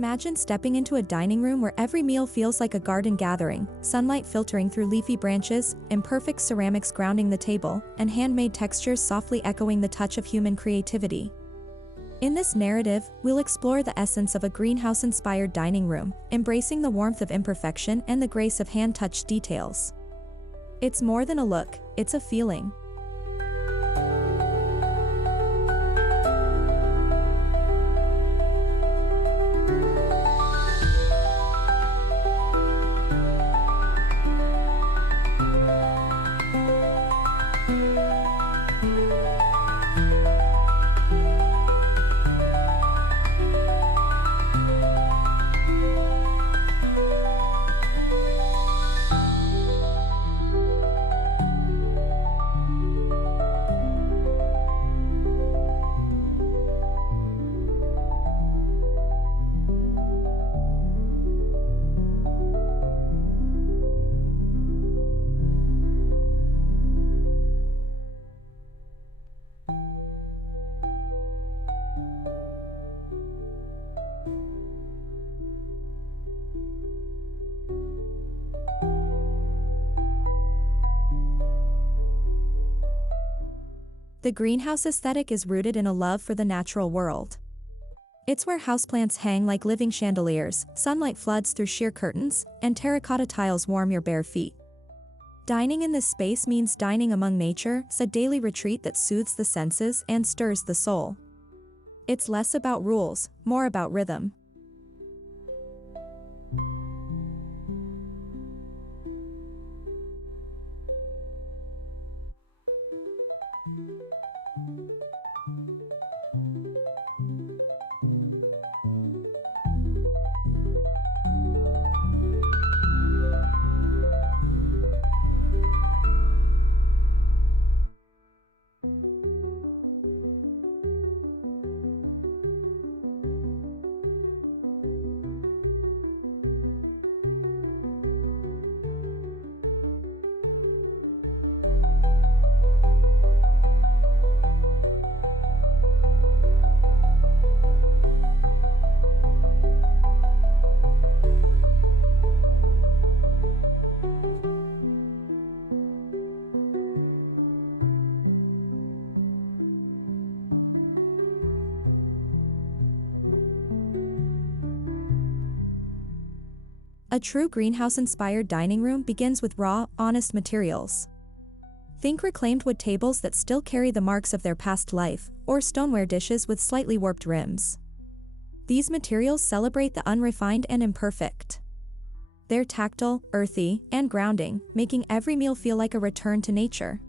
Imagine stepping into a dining room where every meal feels like a garden gathering, sunlight filtering through leafy branches, imperfect ceramics grounding the table, and handmade textures softly echoing the touch of human creativity. In this narrative, we'll explore the essence of a greenhouse-inspired dining room, embracing the warmth of imperfection and the grace of hand-touched details. It's more than a look, it's a feeling. The greenhouse aesthetic is rooted in a love for the natural world. It's where houseplants hang like living chandeliers, sunlight floods through sheer curtains, and terracotta tiles warm your bare feet. Dining in this space means dining among nature, a daily retreat that soothes the senses and stirs the soul. It's less about rules, more about rhythm. A true greenhouse-inspired dining room begins with raw, honest materials. Think reclaimed wood tables that still carry the marks of their past life, or stoneware dishes with slightly warped rims. These materials celebrate the unrefined and imperfect. They're tactile, earthy, and grounding, making every meal feel like a return to nature.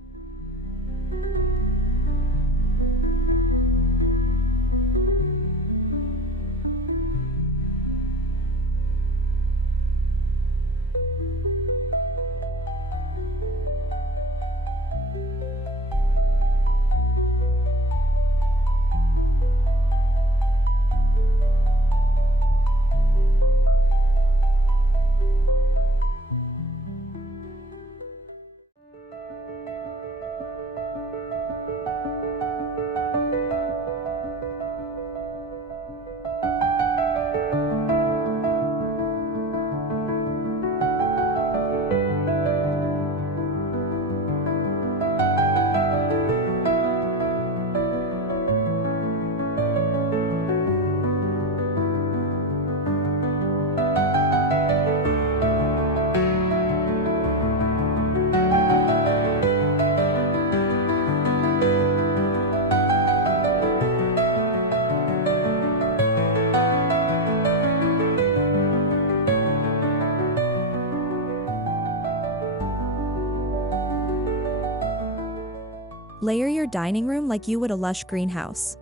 Layer your dining room like you would a lush greenhouse.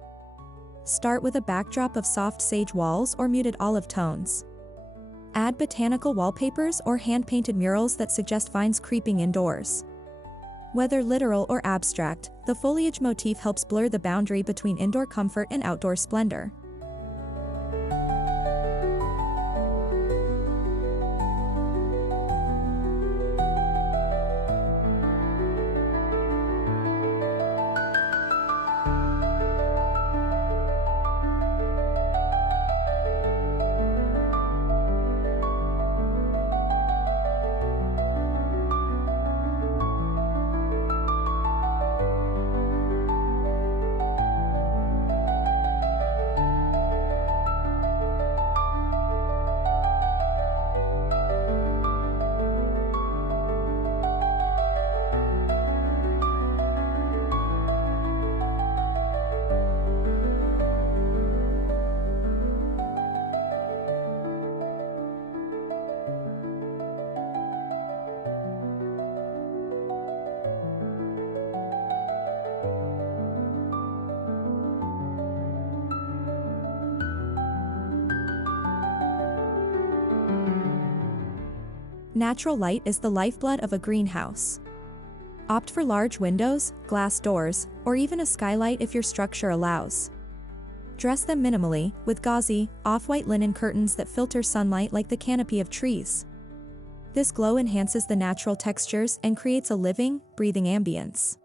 Start with a backdrop of soft sage walls or muted olive tones. Add botanical wallpapers or hand-painted murals that suggest vines creeping indoors. Whether literal or abstract, the foliage motif helps blur the boundary between indoor comfort and outdoor splendor. Natural light is the lifeblood of a greenhouse. Opt for large windows, glass doors, or even a skylight if your structure allows. Dress them minimally, with gauzy, off-white linen curtains that filter sunlight like the canopy of trees. This glow enhances the natural textures and creates a living, breathing ambience.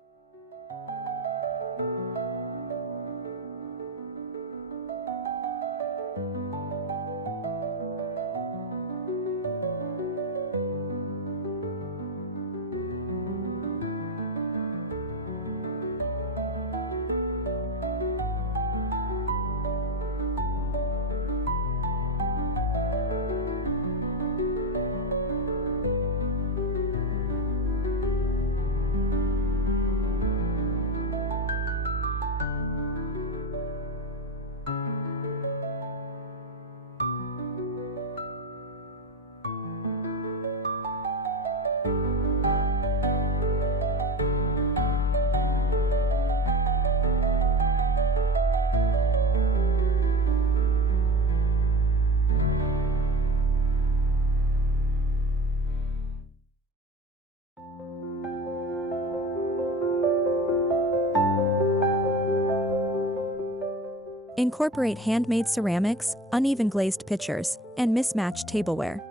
Incorporate handmade ceramics, uneven glazed pitchers, and mismatched tableware.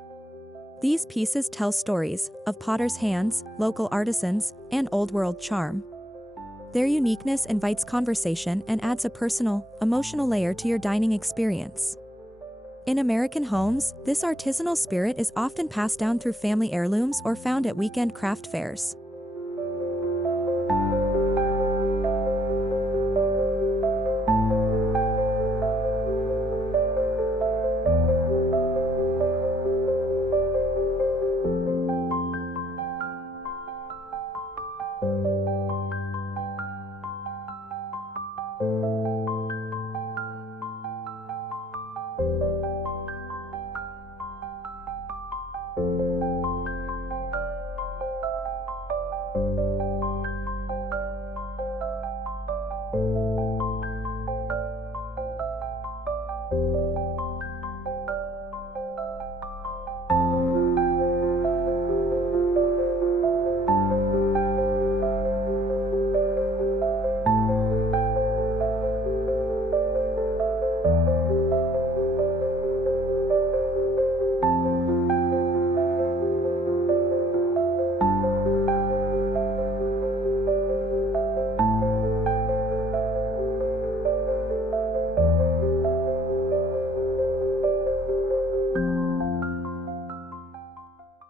These pieces tell stories of potters' hands, local artisans, and old-world charm. Their uniqueness invites conversation and adds a personal, emotional layer to your dining experience. In American homes, this artisanal spirit is often passed down through family heirlooms or found at weekend craft fairs.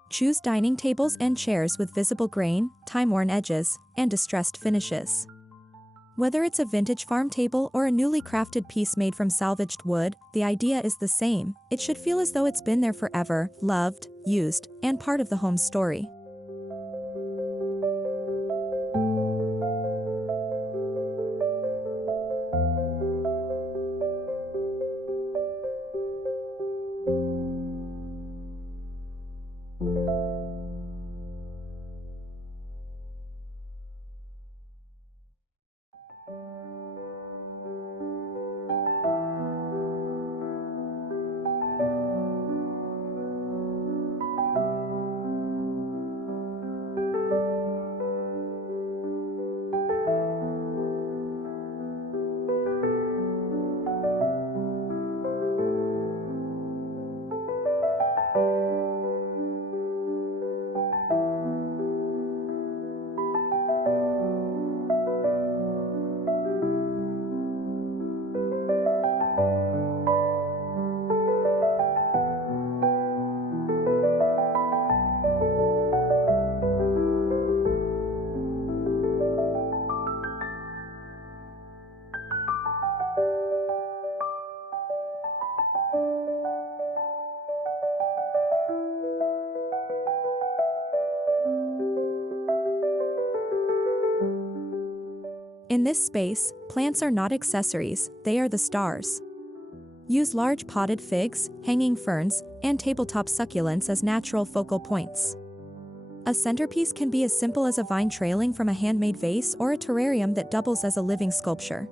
Choose dining tables and chairs with visible grain, time-worn edges, and distressed finishes. Whether it's a vintage farm table or a newly crafted piece made from salvaged wood, the idea is the same. It should feel as though it's been there forever, loved, used, and part of the home's story. In this space, plants are not accessories, they are the stars. Use large potted figs, hanging ferns, and tabletop succulents as natural focal points. A centerpiece can be as simple as a vine trailing from a handmade vase or a terrarium that doubles as a living sculpture.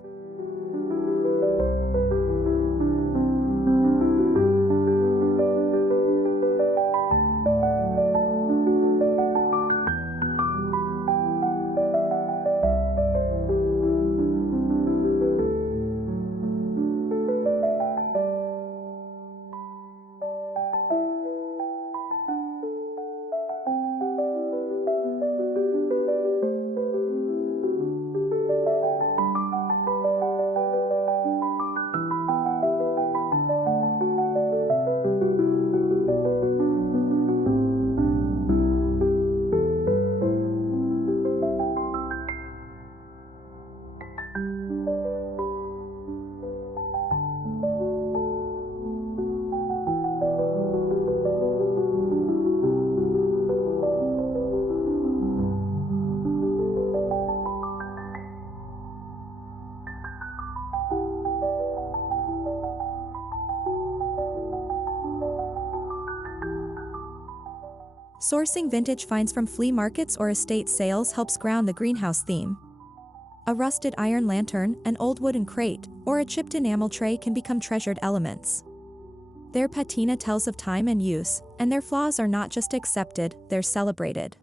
Sourcing vintage finds from flea markets or estate sales helps ground the greenhouse theme. A rusted iron lantern, an old wooden crate, or a chipped enamel tray can become treasured elements. Their patina tells of time and use, and their flaws are not just accepted, they're celebrated.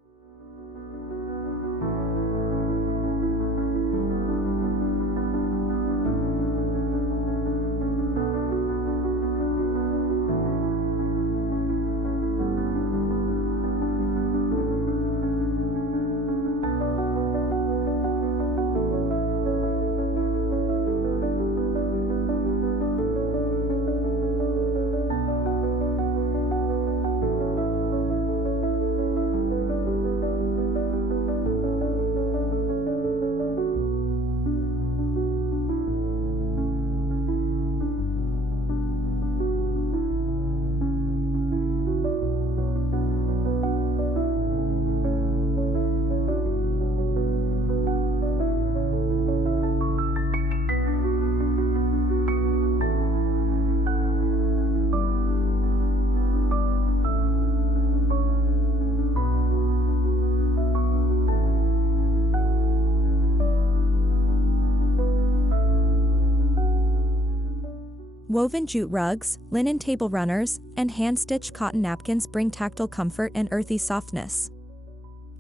Woven jute rugs, linen table runners, and hand-stitched cotton napkins bring tactile comfort and earthy softness.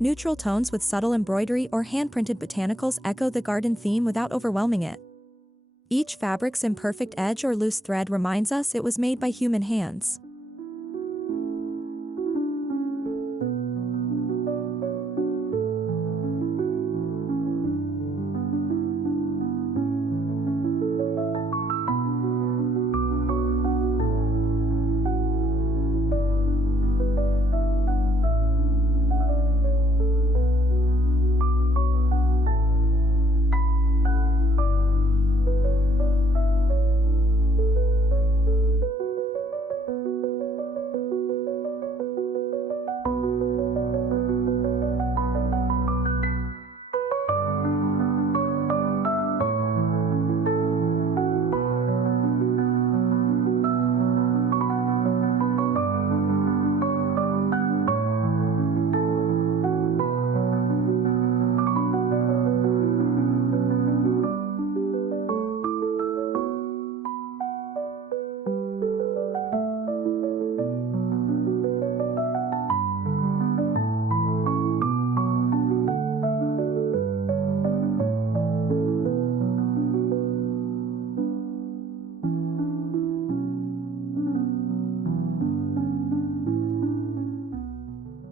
Neutral tones with subtle embroidery or hand-printed botanicals echo the garden theme without overwhelming it. Each fabric's imperfect edge or loose thread reminds us it was made by human hands.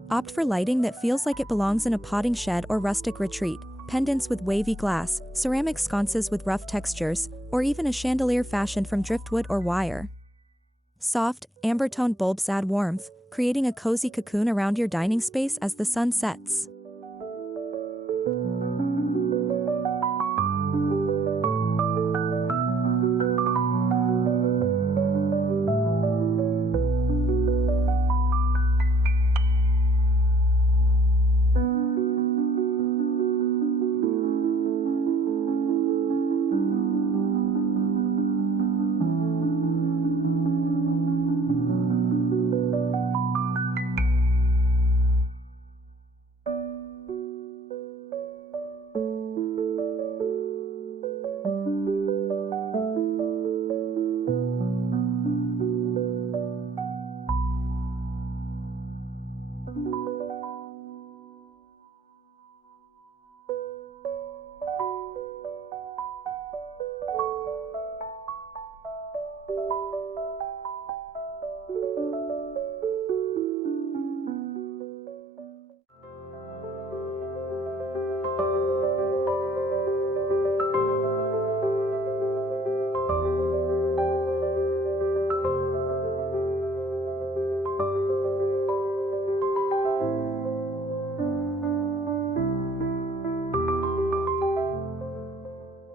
Opt for lighting that feels like it belongs in a potting shed or rustic retreat, pendants with wavy glass, ceramic sconces with rough textures, or even a chandelier fashioned from driftwood or wire. Soft, amber-toned bulbs add warmth, creating a cozy cocoon around your dining space as the sun sets.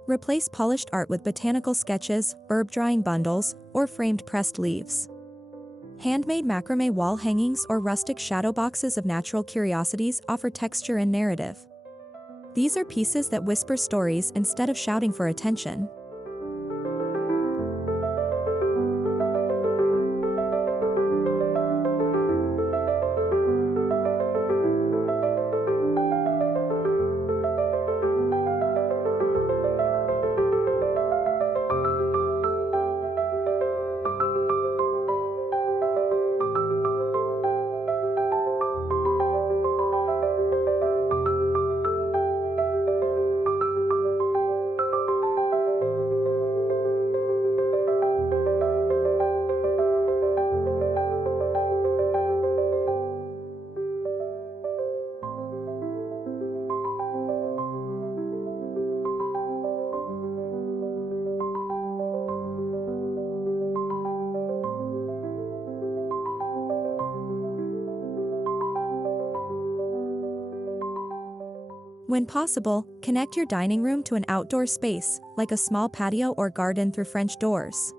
Replace polished art with botanical sketches, herb drying bundles, or framed pressed leaves. Handmade macrame wall hangings or rustic shadow boxes of natural curiosities offer texture and narrative. These are pieces that whisper stories instead of shouting for attention. When possible, connect your dining room to an outdoor space, like a small patio or garden through French doors.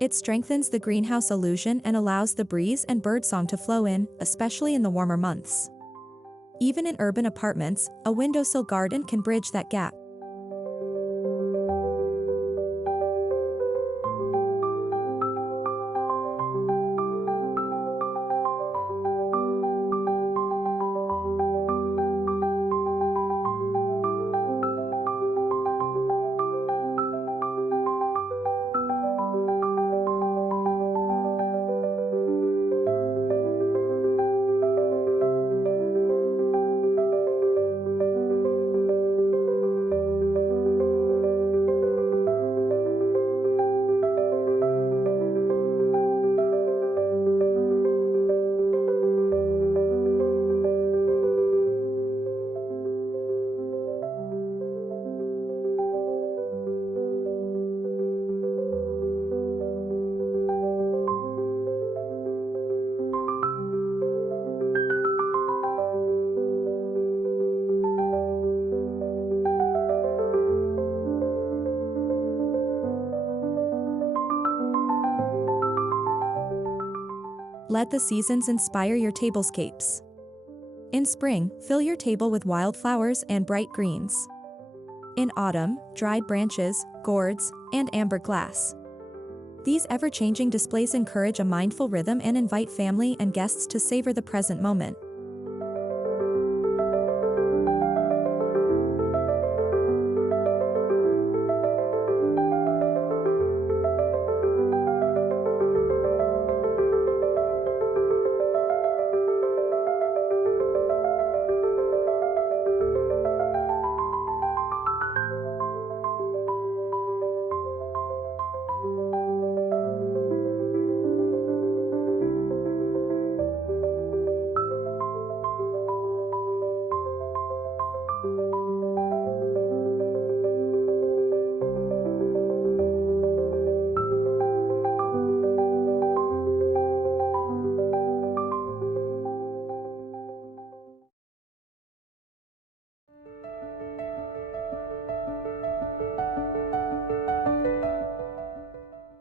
It strengthens the greenhouse illusion and allows the breeze and birdsong to flow in, especially in the warmer months. Even in urban apartments, a windowsill garden can bridge that gap. Let the seasons inspire your tablescapes. In spring, fill your table with wildflowers and bright greens. In autumn, dried branches, gourds, and amber glass. These ever-changing displays encourage a mindful rhythm and invite family and guests to savor the present moment.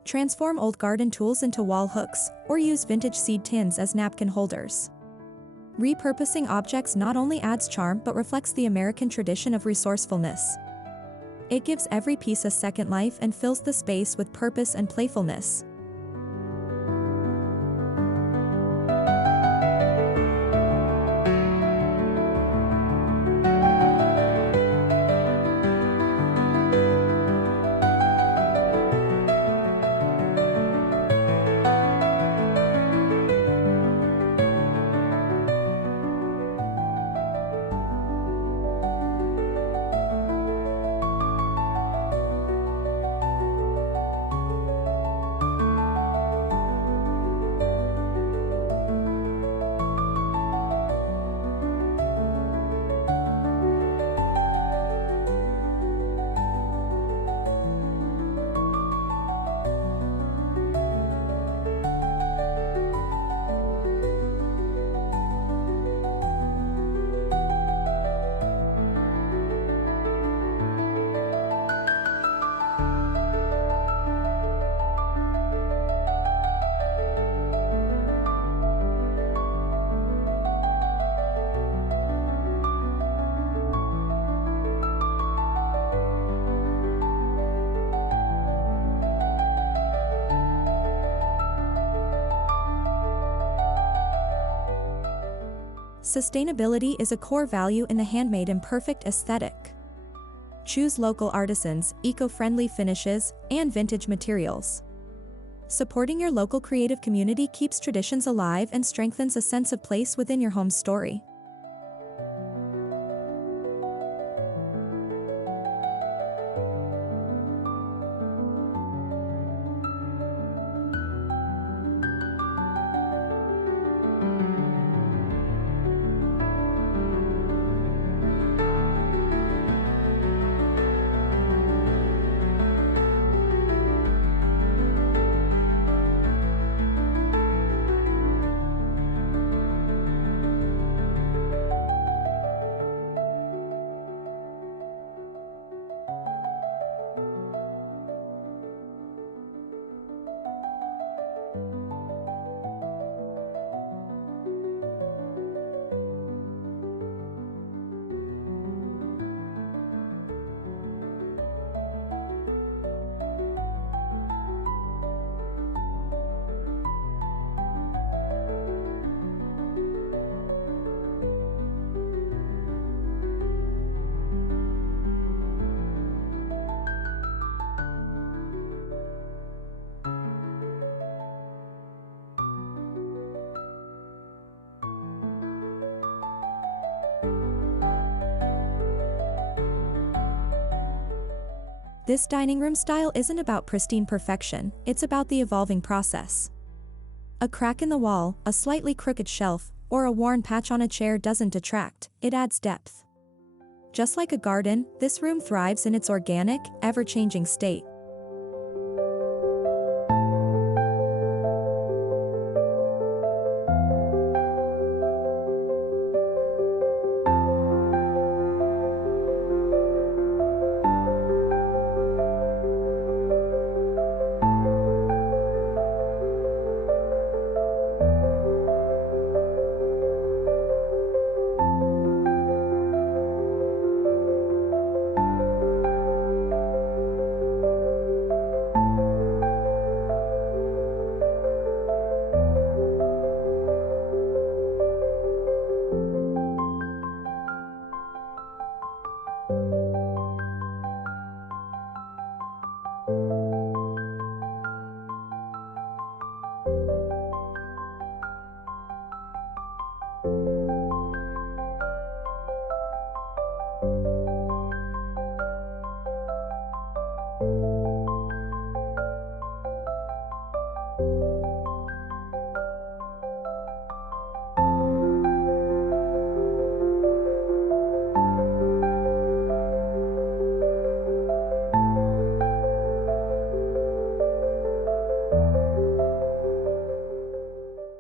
Transform old garden tools into wall hooks, or use vintage seed tins as napkin holders. Repurposing objects not only adds charm but reflects the American tradition of resourcefulness. It gives every piece a second life and fills the space with purpose and playfulness. Sustainability is a core value in the handmade imperfect aesthetic. Choose local artisans, eco-friendly finishes, and vintage materials. Supporting your local creative community keeps traditions alive and strengthens a sense of place within your home's story. This dining room style isn't about pristine perfection, it's about the evolving process. A crack in the wall, a slightly crooked shelf, or a worn patch on a chair doesn't detract, it adds depth. Just like a garden, this room thrives in its organic, ever-changing state.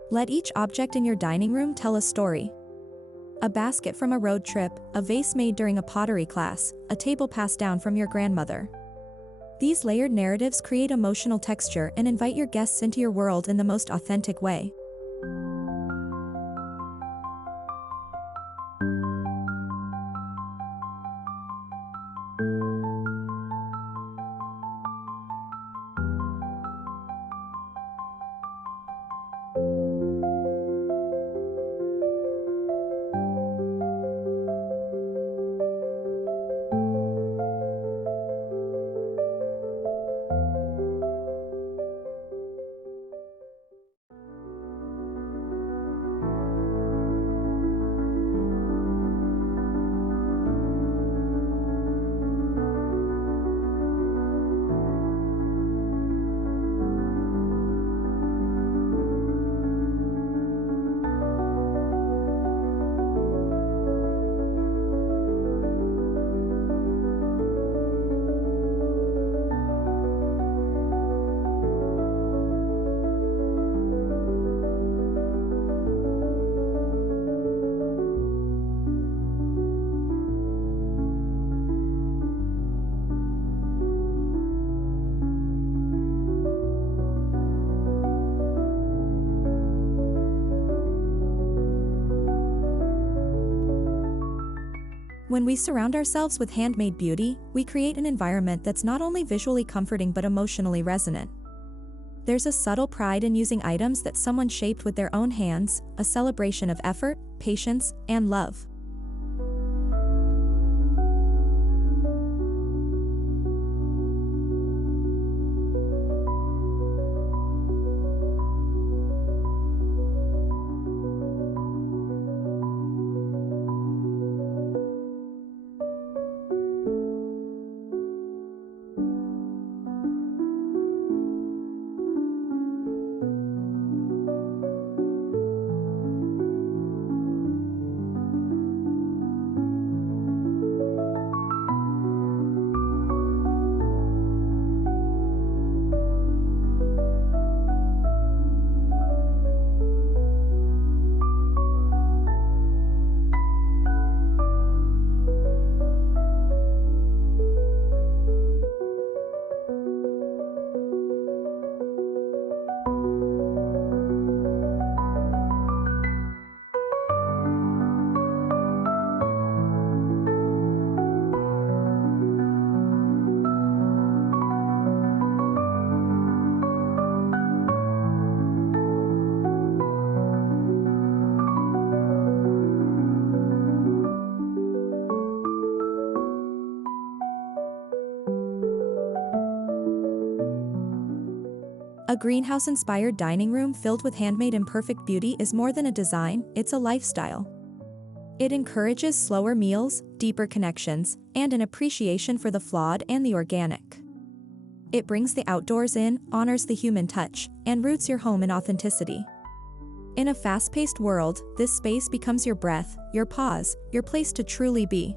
Let each object in your dining room tell a story. A basket from a road trip, a vase made during a pottery class, a table passed down from your grandmother. These layered narratives create emotional texture and invite your guests into your world in the most authentic way. When we surround ourselves with handmade beauty, we create an environment that's not only visually comforting but emotionally resonant. There's a subtle pride in using items that someone shaped with their own hands, a celebration of effort, patience, and love. A greenhouse-inspired dining room filled with handmade imperfect beauty is more than a design, it's a lifestyle. It encourages slower meals, deeper connections, and an appreciation for the flawed and the organic. It brings the outdoors in, honors the human touch, and roots your home in authenticity. In a fast-paced world, this space becomes your breath, your pause, your place to truly be.